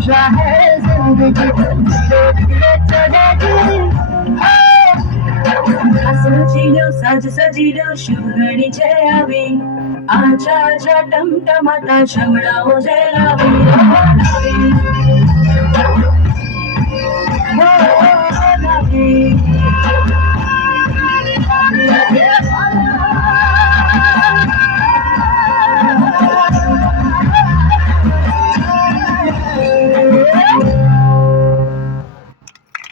तमाशा है जिंदगी धीरे धीरे चलेगी सजिलो साज सजिलो शुभ घड़ी जय आवे आजा आजा टमटमाता शमळाओ जय लावे